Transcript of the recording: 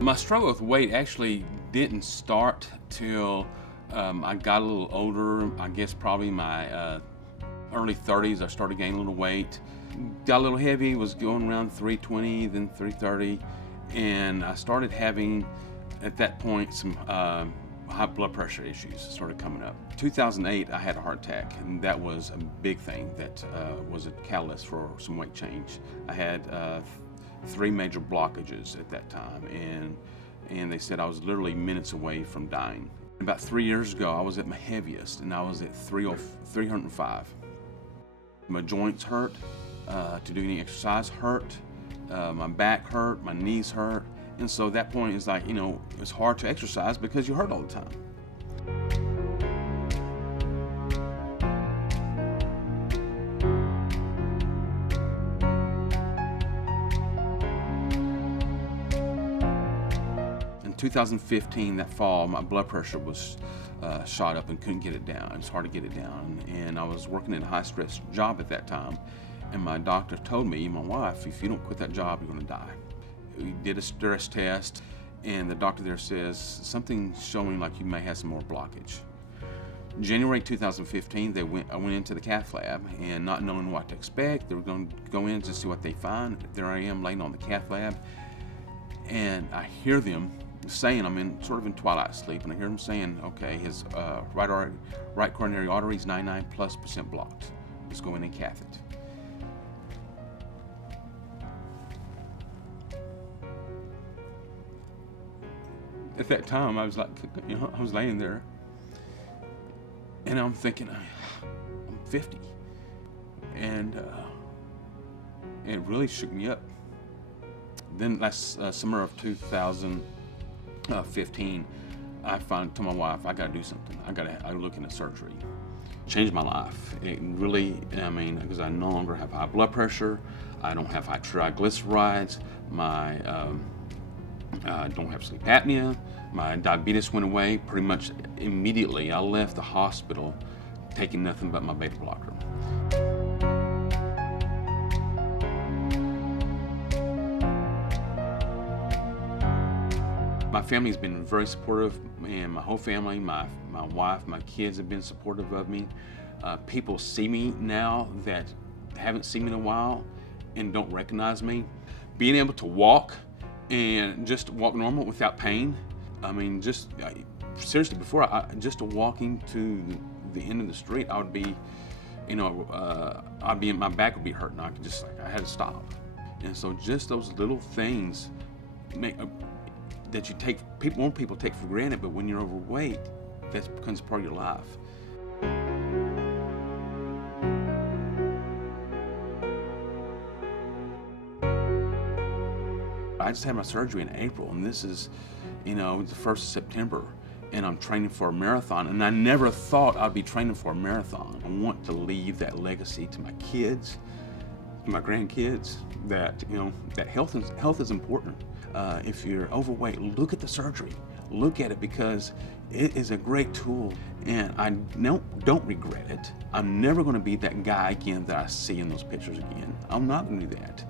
My struggle with weight actually didn't start till I got a little older. I guess probably my early 30s. I started gaining a little weight. Got a little heavy, was going around 320, then 330. And I started having, at that point, some high blood pressure issues started coming up. 2008, I had a heart attack, and that was a big thing that was a catalyst for some weight change. I had 3 major blockages at that time, and they said I was literally minutes away from dying. About 3 years ago, I was at my heaviest, and I was at 305. My joints hurt, to do any exercise hurt, my back hurt, my knees hurt, and so at that point it's like, it's hard to exercise because you hurt all the time. In 2015, that fall, my blood pressure was shot up and couldn't get it down. It was hard to get it down, and I was working in a high-stress job at that time, and my doctor told me, my wife, if you don't quit that job, you're going to die. We did a stress test, and the doctor there says something showing like you may have some more blockage. January 2015, I went into the cath lab, and not knowing what to expect, they were going to go in to see what they find. There I am laying on the cath lab, and I hear them saying, I'm in twilight sleep, and I hear them saying, okay, his right coronary artery is 99+% blocked. Let's go in and cath it. At that time, I was like, I was laying there, and I'm thinking, I'm 50, and it really shook me up. Then last summer of 2015, I told my wife, I gotta do something. I look into surgery. Changed my life. It really, because I no longer have high blood pressure, I don't have high triglycerides, I don't have sleep apnea. My diabetes went away pretty much immediately. I left the hospital taking nothing but my beta blocker. My family's been very supportive, and my whole family, my wife, my kids have been supportive of me. People see me now that haven't seen me in a while and don't recognize me. Being able to walk and just walk normal without pain. Seriously, before just walking to the end of the street, I would be, my back would be hurting. I had to stop. And so just those little things that more people take for granted, but when you're overweight, that becomes part of your life. I just had my surgery in April, and this is, the 1st of September, and I'm training for a marathon, and I never thought I'd be training for a marathon. I want to leave that legacy to my kids, to my grandkids, that health is important. If you're overweight, look at the surgery. Look at it, because it is a great tool, and I don't regret it. I'm never going to be that guy again that I see in those pictures again. I'm not going to do that.